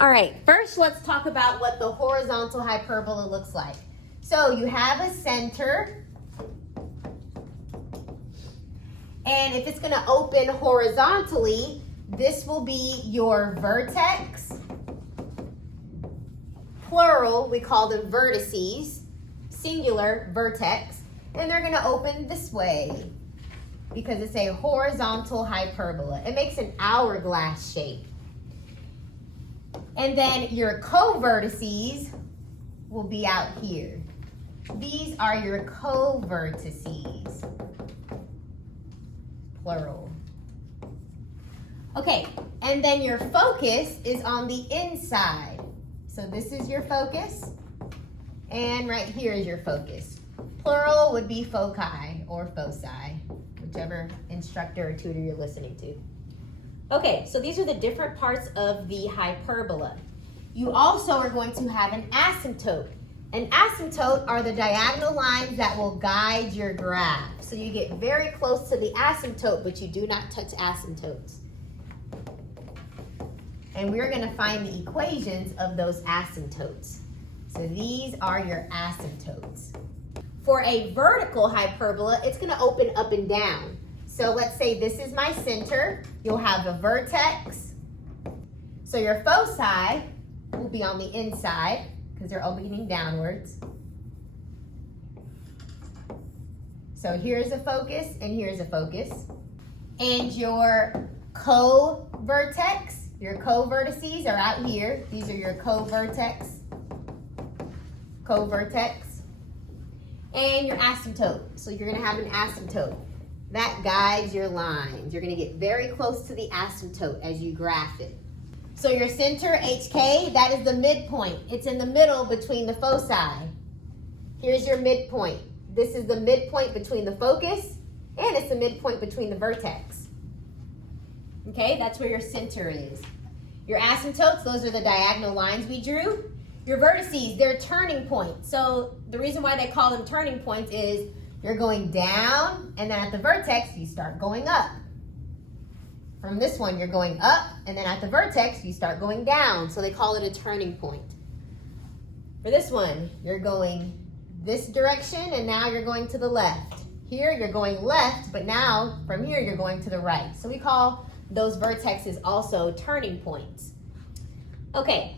All right, first let's talk about what the horizontal hyperbola looks like. So you have a center, and if it's going to open horizontally, this will be your vertex. Plural, we call them vertices. Singular, vertex. And they're going to open this way because it's a horizontal hyperbola. It makes an hourglass shape. And then your co-vertices will be out here. These are your co-vertices. Plural. Okay, and then your focus is on the inside. So this is your focus, and right here is your focus. Plural would be foci or foci, whichever instructor or tutor you're listening to. Okay, so these are the different parts of the hyperbola. You also are going to have an asymptote. An asymptote are the diagonal lines that will guide your graph. So you get very close to the asymptote, but you do not touch asymptotes. And we're going to find the equations of those asymptotes. So these are your asymptotes. For a vertical hyperbola, it's going to open up and down. So let's say this is my center. You'll have a vertex. So your foci will be on the inside because they're opening downwards. So here's a focus and here's a focus. And your co-vertex, your co-vertices are out here. These are your co-vertex. And your asymptote. So you're going to have an asymptote. That guides your lines. You're going to get very close to the asymptote as you graph it. So your center, HK, that is the midpoint. It's in the middle between the foci. Here's your midpoint. This is the midpoint between the focus, and it's the midpoint between the vertex. Okay, that's where your center is. Your asymptotes, those are the diagonal lines we drew. Your vertices, they're turning points. So the reason why they call them turning points is you're going down, and then at the vertex, you start going up. From this one, you're going up, and then at the vertex, you start going down. So they call it a turning point. For this one, you're going this direction, and now you're going to the left. Here, you're going left, but now from here, you're going to the right. So we call those vertexes also turning points. Okay,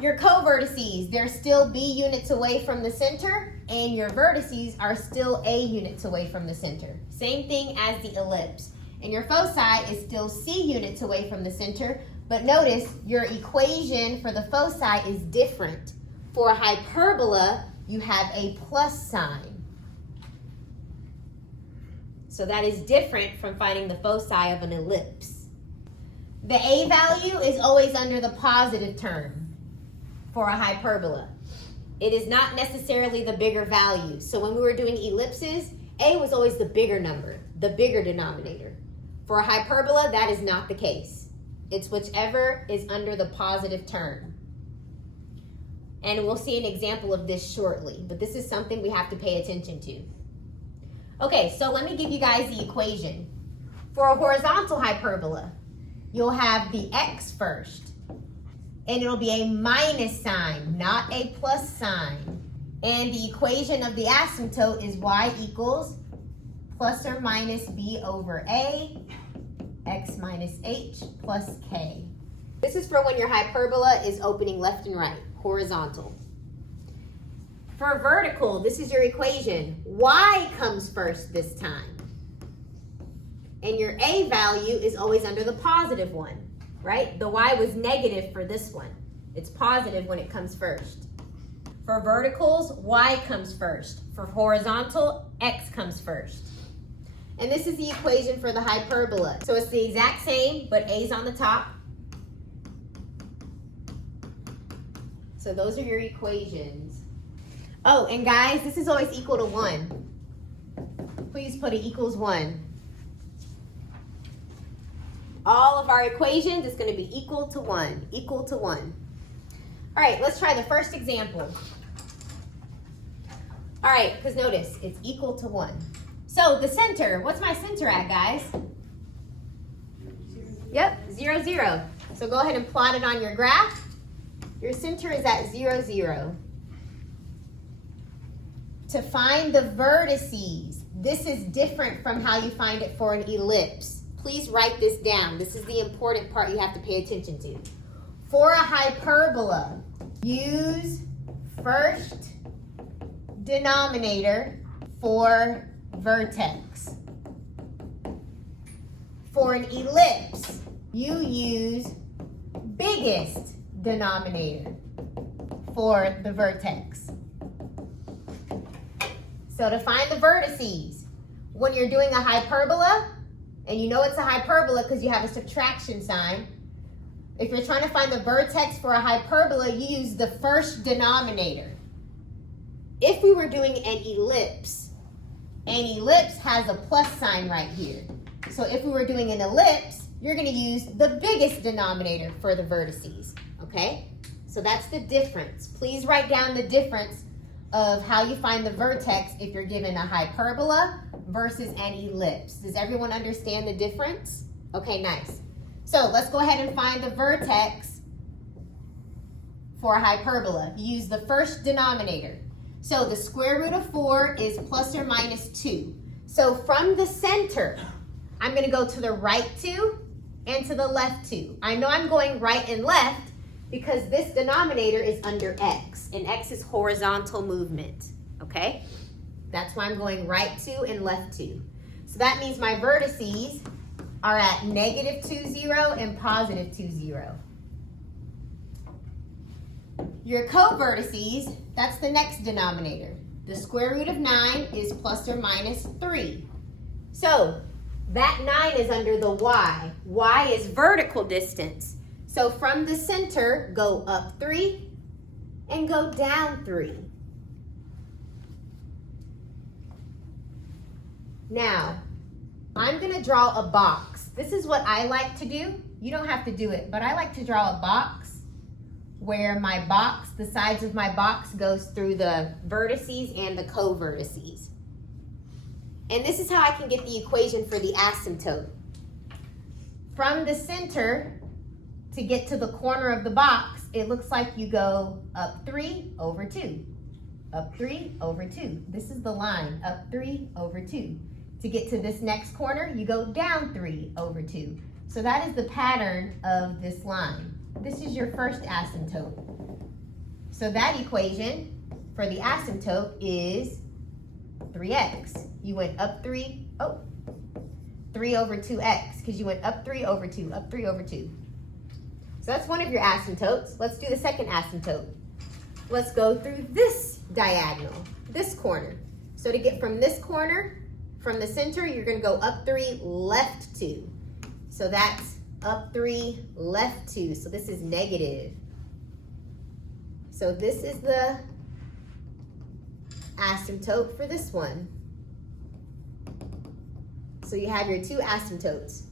your co-vertices, they're still B units away from the center, and your vertices are still A units away from the center. Same thing as the ellipse. And your foci is still C units away from the center, but notice your equation for the foci is different. For a hyperbola, you have a plus sign. So that is different from finding the foci of an ellipse. The A value is always under the positive term for a hyperbola. It is not necessarily the bigger value. So when we were doing ellipses, A was always the bigger number, the bigger denominator. For a hyperbola, that is not the case. It's whichever is under the positive term. And we'll see an example of this shortly, but this is something we have to pay attention to. Okay, so let me give you guys the equation. For a horizontal hyperbola, you'll have the x first, and it'll be a minus sign, not a plus sign. And the equation of the asymptote is y equals plus or minus b over a, x minus h plus k. This is for when your hyperbola is opening left and right, horizontal. For vertical, this is your equation. Y comes first this time. And your a value is always under the positive one, right? The y was negative for this one. It's positive when it comes first. For verticals, y comes first. For horizontal, x comes first. And this is the equation for the hyperbola. So it's the exact same, but a's on the top. So those are your equations. Oh, and guys, this is always equal to 1. Please put it equals 1. All of our equations is going to be equal to 1. Equal to 1. All right, let's try the first example. All right, because notice, it's equal to 1. So the center, what's my center at, guys? Yep, 0, 0. So go ahead and plot it on your graph. Your center is at 0, 0. To find the vertices, this is different from how you find it for an ellipse. Please write this down. This is the important part you have to pay attention to. For a hyperbola, use first denominator for vertex. For an ellipse, you use biggest denominator for the vertex. So to find the vertices, when you're doing a hyperbola, and you know it's a hyperbola because you have a subtraction sign, if you're trying to find the vertex for a hyperbola, you use the first denominator. If we were doing an ellipse has a plus sign right here. So if we were doing an ellipse, you're going to use the biggest denominator for the vertices, okay? So that's the difference. Please write down the difference of how you find the vertex if you're given a hyperbola versus an ellipse. Does everyone understand the difference? Okay, nice. So let's go ahead and find the vertex for a hyperbola. Use the first denominator. So the square root of 4 is plus or minus 2. So from the center, I'm going to go to the right 2 and to the left 2. I know I'm going right and left because this denominator is under x, and x is horizontal movement, okay? That's why I'm going right 2 and left 2. So that means my vertices are at negative 2, 0 and positive 2, 0. Your co-vertices, that's the next denominator. The square root of 9 is plus or minus 3. So that 9 is under the y. Y is vertical distance. So from the center, go up 3 and go down 3. Now, I'm going to draw a box. This is what I like to do. You don't have to do it, but I like to draw a box where my box, the sides of my box goes through the vertices and the co-vertices. And this is how I can get the equation for the asymptote. From the center to get to the corner of the box, it looks like you go up 3 over 2. Up 3 over 2. This is the line, up 3 over 2. To get to this next corner, you go down 3 over 2. So that is the pattern of this line. This is your first asymptote. So that equation for the asymptote is 3x. You went up 3 over 2x, because you went up 3 over 2, up 3 over 2. So that's one of your asymptotes. Let's do the second asymptote. Let's go through this diagonal, this corner. So to get from this corner, from the center, you're going to go up 3, left 2. So that's up 3, left 2. So this is negative. So this is the asymptote for this one. So you have your two asymptotes.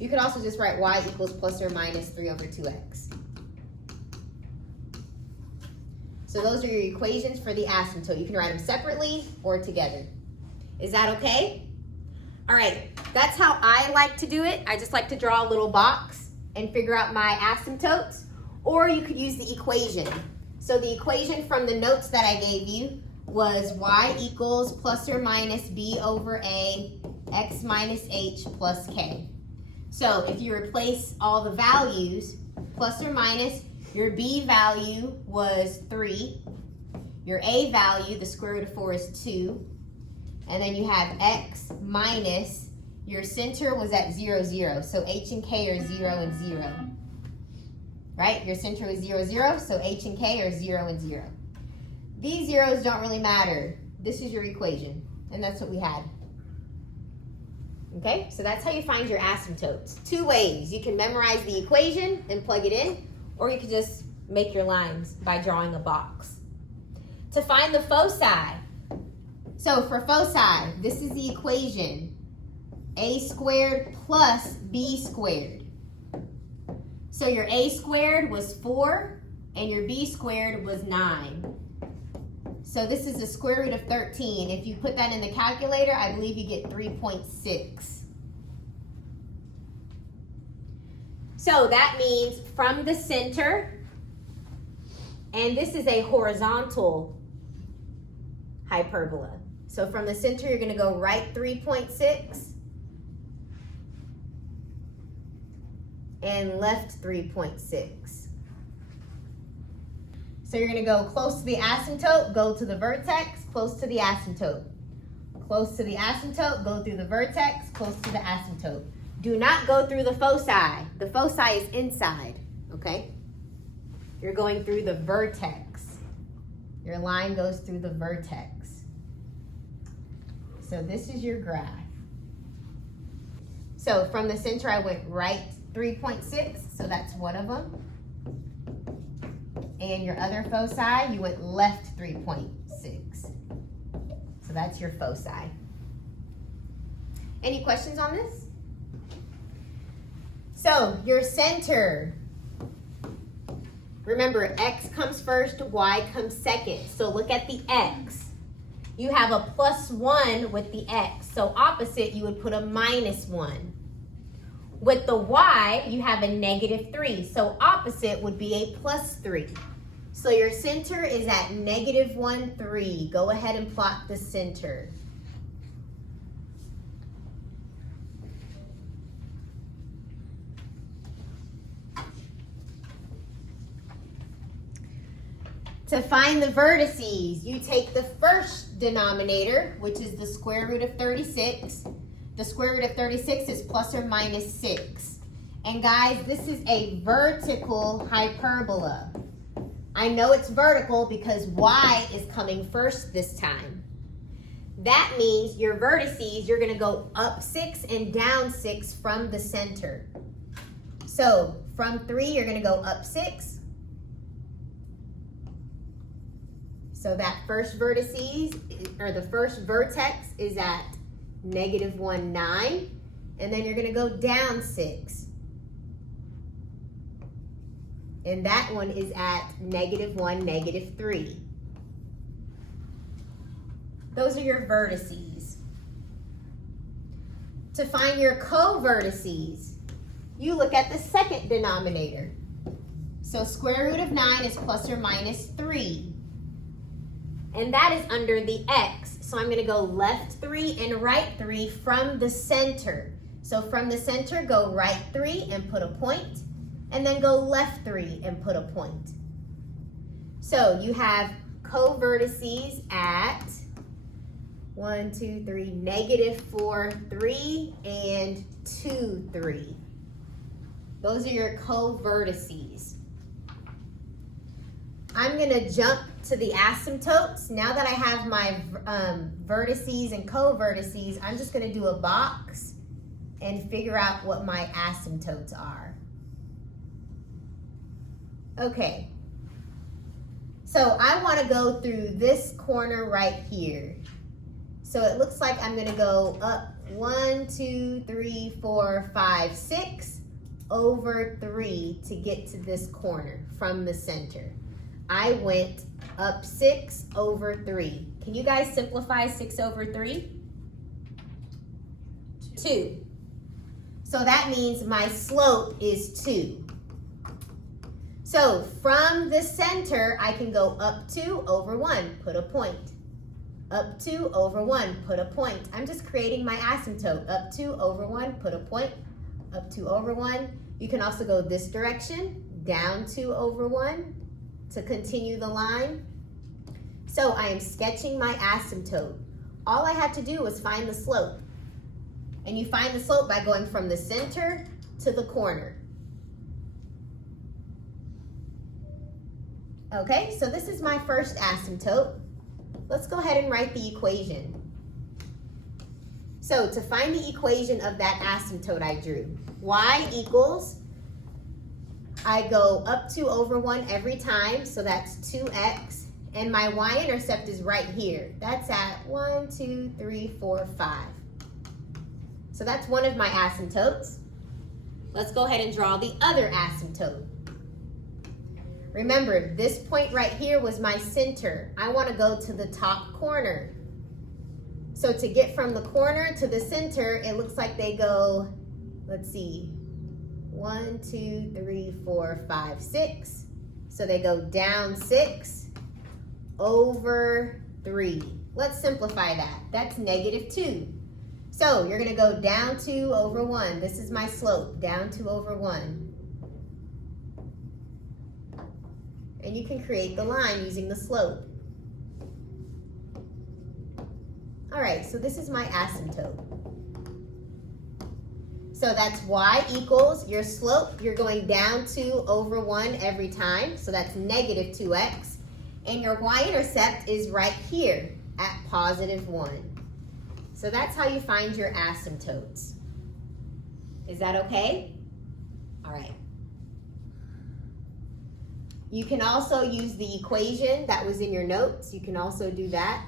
You could also just write y equals plus or minus 3 over 2x. So those are your equations for the asymptote. You can write them separately or together. Is that okay? All right, that's how I like to do it. I just like to draw a little box and figure out my asymptotes, or you could use the equation. So the equation from the notes that I gave you was y equals plus or minus b over a x minus h plus k. So if you replace all the values, plus or minus, your b value was 3, your a value, the square root of 4 is 2, and then you have x minus, your center was at 0, 0, so h and k are 0 and 0. Right? Your center is 0, 0, so h and k are 0 and 0. These zeros don't really matter. This is your equation, and that's what we had. Okay, so that's how you find your asymptotes. Two ways. You can memorize the equation and plug it in, or you can just make your lines by drawing a box. To find the foci, so for foci, this is the equation. A squared plus b squared. So your a squared was 4, and your b squared was 9. So this is the square root of 13. If you put that in the calculator, I believe you get 3.6. So that means from the center, and this is a horizontal hyperbola. So from the center, you're going to go right 3.6 and left 3.6. So you're going to go close to the asymptote, go to the vertex, close to the asymptote. Close to the asymptote, go through the vertex, close to the asymptote. Do not go through the foci. The foci is inside, okay? You're going through the vertex. Your line goes through the vertex. So this is your graph. So from the center, I went right 3.6, so that's one of them. And your other foci, you went left 3.6. So that's your foci. Any questions on this? So your center, remember x comes first, y comes second. So look at the x. You have a +1 with the x. So opposite, you would put a -1. With the y, you have a -3. So opposite would be a +3. So your center is at -1, 3. Go ahead and plot the center. To find the vertices, you take the first denominator, which is the square root of 36. The square root of 36 is ±6. And guys, this is a vertical hyperbola. I know it's vertical because y is coming first this time. That means your vertices, you're going to go up 6 and down 6 from the center. So from 3, you're going to go up 6. So that first vertices, or the first vertex is at -1, 9. And then you're going to go down 6. And that one is at -1, -3. Those are your vertices. To find your co-vertices, you look at the second denominator. So square root of 9 is ±3. And that is under the x. So I'm going to go left 3 and right 3 from the center. So from the center, go right 3 and put a point. And then go left 3 and put a point. So you have co-vertices at 1, 2, 3, -4, 3, and 2, 3. Those are your co-vertices. I'm going to jump to the asymptotes. Now that I have my vertices and co-vertices, I'm just going to do a box and figure out what my asymptotes are. Okay. So I want to go through this corner right here. So it looks like I'm going to go up 1, 2, 3, 4, 5, 6 over 3 to get to this corner from the center. I went up 6 over 3. Can you guys simplify 6 over 3? 2. So that means my slope is 2. So from the center, I can go up 2 over 1, put a point. Up 2 over 1, put a point. I'm just creating my asymptote. Up 2 over 1, put a point. Up 2 over 1. You can also go this direction, down 2 over 1 to continue the line. So I am sketching my asymptote. All I had to do was find the slope. And you find the slope by going from the center to the corner. Okay, so this is my first asymptote. Let's go ahead and write the equation. So to find the equation of that asymptote I drew, y equals, I go up 2 over 1 every time, so that's 2x, and my y-intercept is right here. That's at 1, 2, 3, 4, 5. So that's one of my asymptotes. Let's go ahead and draw the other asymptote. Remember, this point right here was my center. I want to go to the top corner. So to get from the corner to the center, it looks like they go, let's see, 1, 2, 3, 4, 5, 6. So they go down 6 over 3. Let's simplify that. That's negative 2. So you're going to go down 2 over 1. This is my slope, down 2 over 1. And you can create the line using the slope. All right, so this is my asymptote. So that's y equals your slope. You're going down 2 over 1 every time. So that's negative 2x. And your y-intercept is right here at positive 1. So that's how you find your asymptotes. Is that okay? All right. You can also use the equation that was in your notes. You can also do that.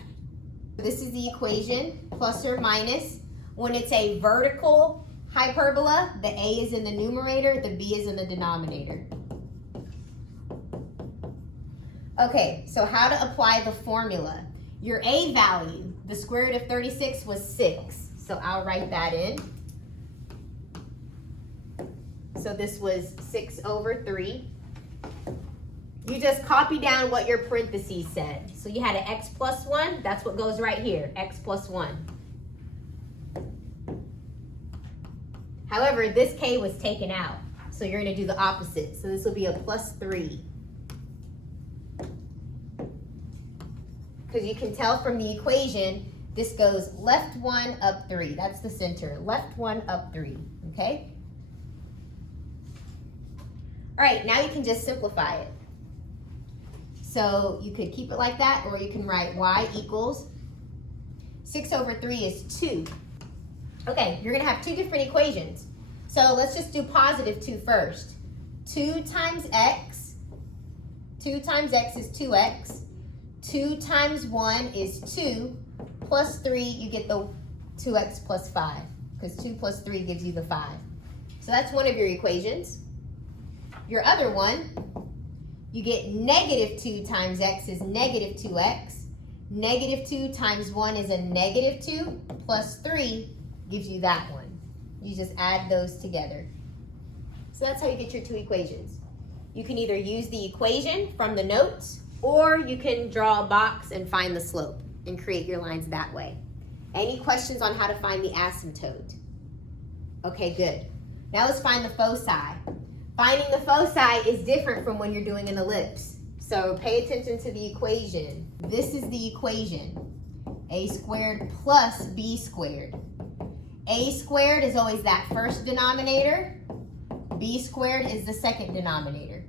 This is the equation, plus or minus. When it's a vertical hyperbola, the a is in the numerator, the b is in the denominator. Okay, so how to apply the formula. Your a value, the square root of 36 was 6. So I'll write that in. So this was 6 over 3. You just copy down what your parentheses said. So you had an x plus 1, that's what goes right here, x plus 1. However, this k was taken out, so you're going to do the opposite. So this will be a plus 3. Because you can tell from the equation, this goes left 1 up 3. That's the center, left 1 up 3, okay? All right, now you can just simplify it. So you could keep it like that, or you can write y equals 6 over 3 is 2. Okay, you're going to have two different equations. So let's just do positive 2 first. 2 times x is 2x. 2 times 1 is 2, plus 3, you get the 2x plus 5, because 2 plus 3 gives you the 5. So that's one of your equations. Your other one, you get negative 2 times x is negative 2x. Negative 2 times 1 is a negative 2, plus 3 gives you that one. You just add those together. So that's how you get your two equations. You can either use the equation from the notes, or you can draw a box and find the slope and create your lines that way. Any questions on how to find the asymptote? Okay, good. Now let's find the foci. Finding the foci is different from when you're doing an ellipse. So pay attention to the equation. This is the equation. A squared plus b squared. A squared is always that first denominator. B squared is the second denominator.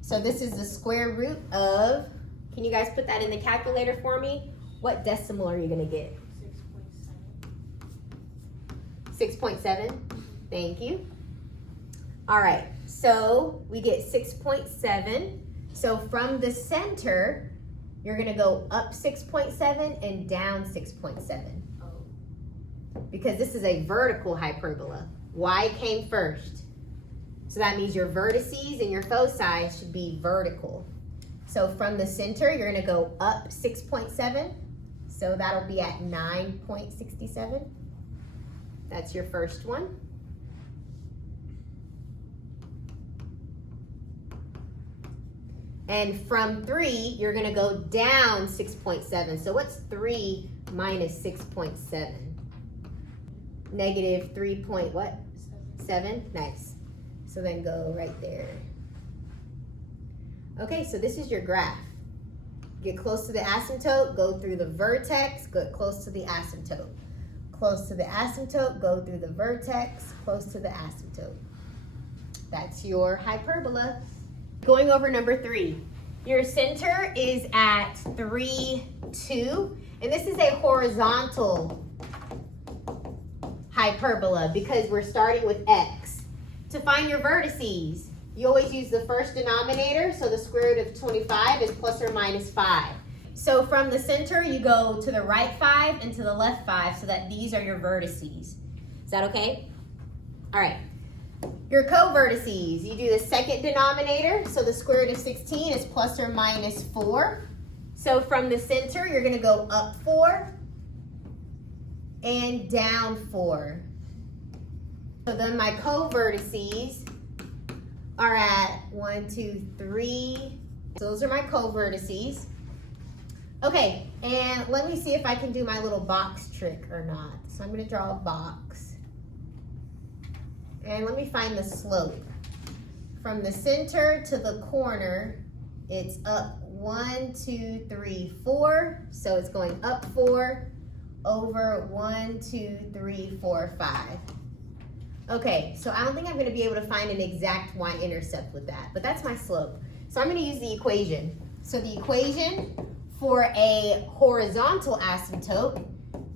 So this is the square root of, can you guys put that in the calculator for me? What decimal are you going to get? 6.7. Thank you. All right, so we get 6.7. So from the center, you're going to go up 6.7 and down 6.7. Because this is a vertical hyperbola. Y came first. So that means your vertices and your foci should be vertical. So from the center, you're going to go up 6.7. So that'll be at 9.67. That's your first one. And from 3, you're going to go down 6.7. So what's 3 minus 6.7? Negative 3 point what? 7. Nice. So then go right there. Okay, so this is your graph. Get close to the asymptote, go through the vertex, get close to the asymptote. Close to the asymptote, go through the vertex, close to the asymptote. That's your hyperbola. Going over number 3. Your center is at 3, 2, and this is a horizontal hyperbola because we're starting with x. To find your vertices, you always use the first denominator, so the square root of 25 is plus or minus 5. So from the center, you go to the right 5 and to the left 5 so that these are your vertices. Is that okay? All right. Your co-vertices, you do the second denominator, so the square root of 16 is plus or minus 4. So from the center, you're going to go up 4 and down 4. So then my co-vertices are at 1, 2, 3. So those are my co-vertices. Okay, and let me see if I can do my little box trick or not. So I'm going to draw a box. And let me find the slope. From the center to the corner, it's up 1, 2, 3, 4. So it's going up 4 over 1, 2, 3, 4, 5. Okay, so I don't think I'm going to be able to find an exact y-intercept with that, but that's my slope. So I'm going to use the equation. So the equation for a horizontal asymptote,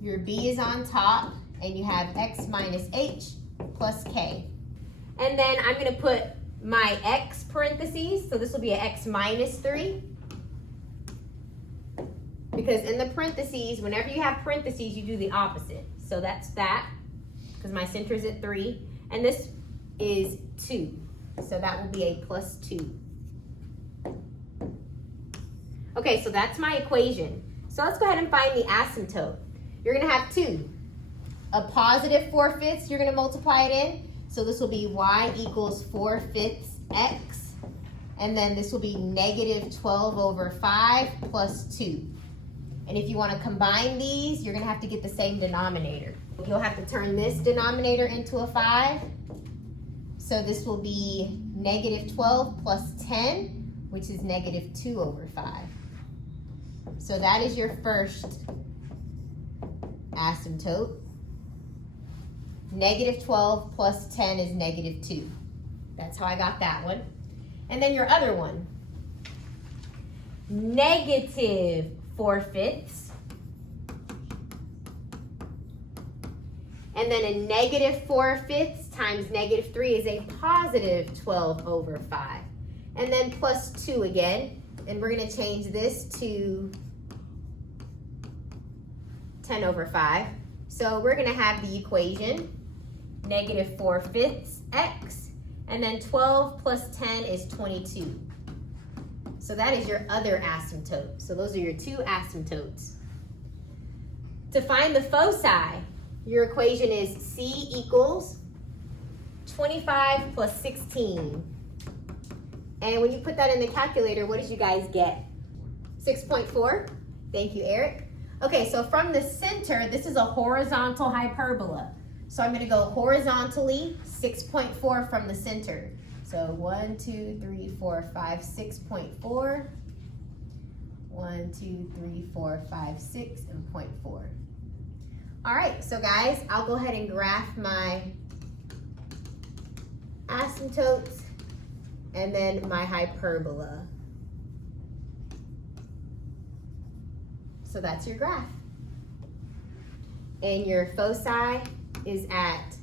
your b is on top, and you have x minus h plus k. And then I'm going to put my x parentheses, so this will be an x minus 3. Because in the parentheses, whenever you have parentheses, you do the opposite. So that's that, because my center is at 3. And this is 2. So that will be a plus 2. Okay, so that's my equation. So let's go ahead and find the asymptote. You're going to have 2. A positive 4/5, you're going to multiply it in. So this will be y equals 4/5 x. And then this will be negative 12 over 5 plus 2. And if you want to combine these, you're going to have to get the same denominator. You'll have to turn this denominator into a 5. So this will be negative 12 plus 10, which is negative 2 over 5. So that is your first asymptote. Negative 12 plus 10 is negative 2. That's how I got that one. And then your other one. Negative 4/5. And then a negative 4/5 times negative 3 is a positive 12 over 5. And then plus 2 again. And we're going to change this to 10 over 5. So we're going to have the equation negative 4/5 x. And then 12 plus 10 is 22. So that is your other asymptote. So those are your 2 asymptotes. To find the foci, your equation is c equals 25 plus 16. And when you put that in the calculator, what did you guys get? 6.4? Thank you, Eric. Okay, so from the center, this is a horizontal hyperbola. So I'm going to go horizontally 6.4 from the center. So 1, 2, 3, 4, 5, 6.4. 1, 2, 3, 4, 5, 6, and 0.4. All right, so guys, I'll go ahead and graph my asymptotes and then my hyperbola. So that's your graph. And your foci is at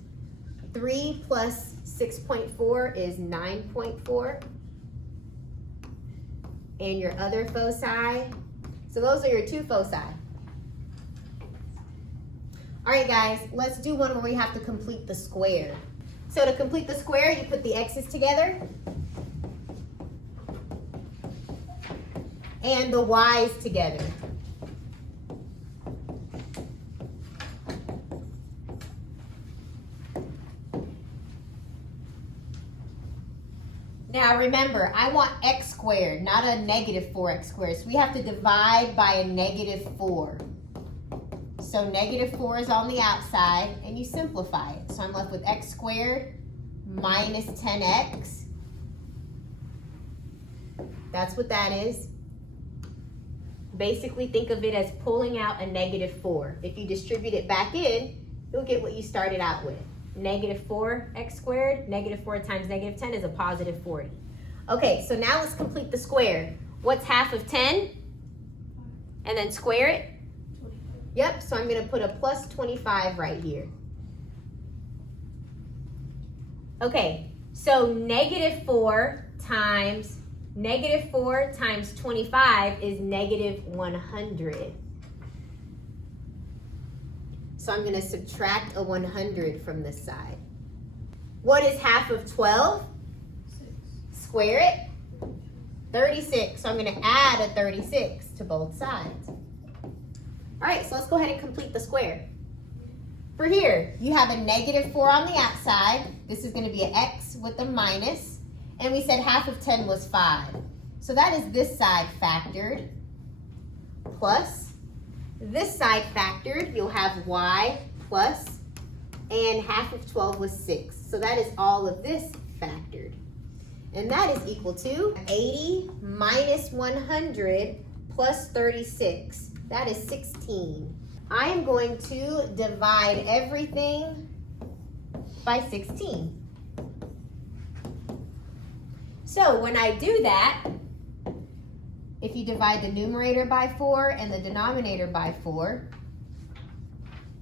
3 plus 6.4 is 9.4. And your other foci, so those are your 2 foci. All right, guys, let's do one where we have to complete the square. So to complete the square, you put the x's together and the y's together. Now remember, I want x squared, not a negative 4x squared. So we have to divide by a negative 4. So negative 4 is on the outside, and you simplify it. So I'm left with x squared minus 10x. That's what that is. Basically, think of it as pulling out a negative 4. If you distribute it back in, you'll get what you started out with. Negative 4x squared, negative 4 times negative 10 is a positive 40. Okay, so now let's complete the square. What's half of 10? And then square it? Yep, so I'm going to put a plus 25 right here. Okay, so negative 4 times 25 is negative 100. So I'm going to subtract a 100 from this side. What is half of 12? 6. Square it. 36. So I'm going to add a 36 to both sides. All right, so let's go ahead and complete the square. For here, you have a negative 4 on the outside. This is going to be an x with a minus. And we said half of 10 was 5. So that is this side factored plus this side factored. You'll have y plus, and half of 12 was 6. So that is all of this factored. And that is equal to 80 minus 100 plus 36. That is 16. I am going to divide everything by 16. So when I do that, if you divide the numerator by 4 and the denominator by 4,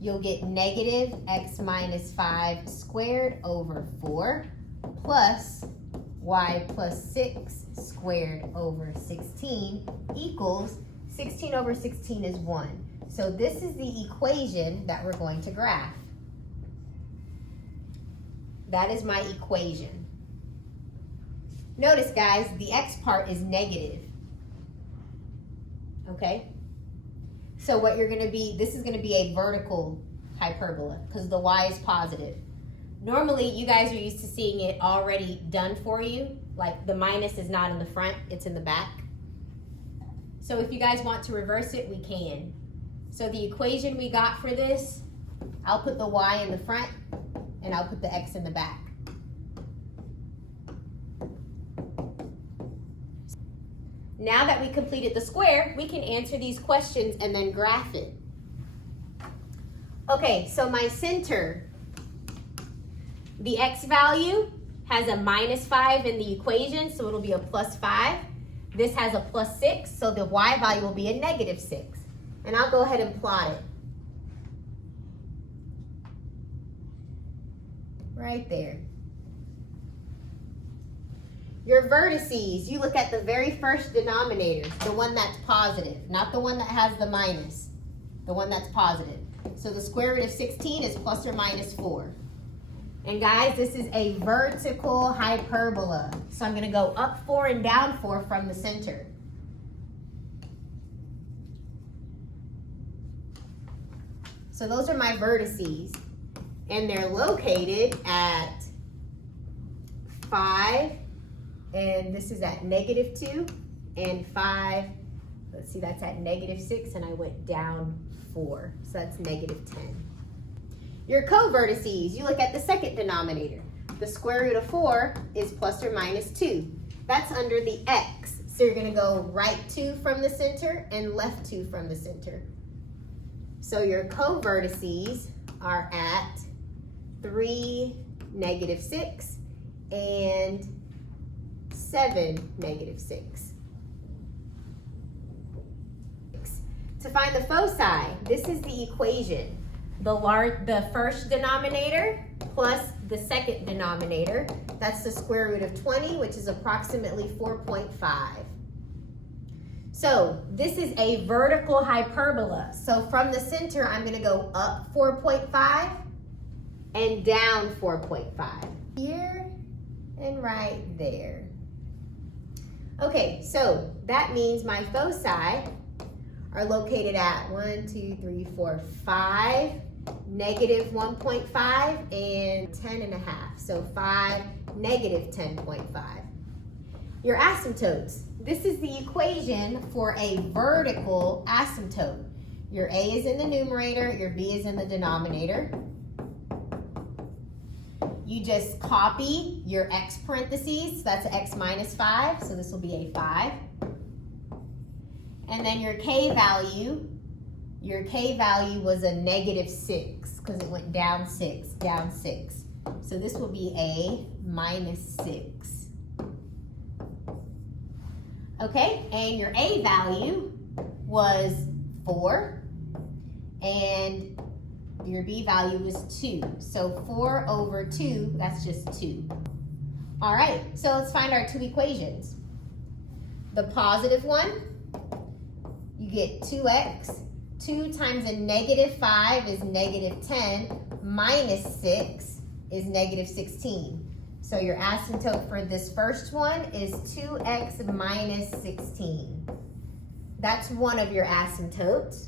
you'll get negative x minus 5 squared over 4 plus y plus 6 squared over 16 equals 16 over 16 is 1. So this is the equation that we're going to graph. That is my equation. Notice, guys, the x part is negative. Okay? So what you're going to be, this is going to be a vertical hyperbola because the y is positive. Normally, you guys are used to seeing it already done for you. Like the minus is not in the front, it's in the back. So if you guys want to reverse it, we can. So the equation we got for this, I'll put the y in the front and I'll put the x in the back. Now that we completed the square, we can answer these questions and then graph it. Okay, so my center, the x value has a minus 5 in the equation, so it'll be a plus 5. This has a plus 6, so the y value will be a negative 6. And I'll go ahead and plot it. Right there. Your vertices, you look at the very first denominator, the one that's positive, not the one that has the minus, the one that's positive. So the square root of 16 is plus or minus 4. And guys, this is a vertical hyperbola. So I'm going to go up 4 and down 4 from the center. So those are my vertices. And they're located at 5, and this is at negative 2, and 5. Let's see, that's at negative 6, and I went down 4. So that's negative 10. Your co-vertices, you look at the second denominator. The square root of 4 is plus or minus 2. That's under the x. So you're going to go right 2 from the center and left 2 from the center. So your co-vertices are at 3, negative 6, and 7, negative 6. To find the foci, this is the equation. The first denominator plus the second denominator, that's the square root of 20, which is approximately 4.5. So this is a vertical hyperbola. So from the center, I'm going to go up 4.5 and down 4.5. Here and right there. Okay, so that means my foci are located at 1, 2, 3, 4, 5, negative 1.5, and 10.5. So 5, negative 10.5. Your asymptotes. This is the equation for a vertical asymptote. Your A is in the numerator, your B is in the denominator. You just copy your x parentheses, so that's x minus 5, so this will be a 5. And then your k value was a negative 6, because it went down 6, down 6. So this will be a minus 6. Okay, and your A value was 4, and your B value was 2. So 4 over 2, that's just 2. All right, so let's find our two equations. The positive one, you get 2x. 2 times a negative 5 is negative 10, minus 6 is negative 16. So your asymptote for this first one is 2x minus 16. That's one of your asymptotes.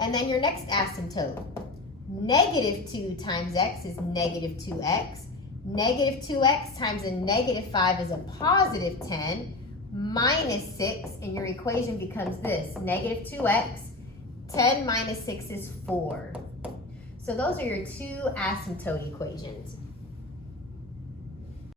And then your next asymptote, negative 2 times x is negative 2x. Negative 2x times a negative 5 is a positive 10, minus 6, and your equation becomes this, negative 2x, 10 minus 6 is 4. So those are your two asymptote equations.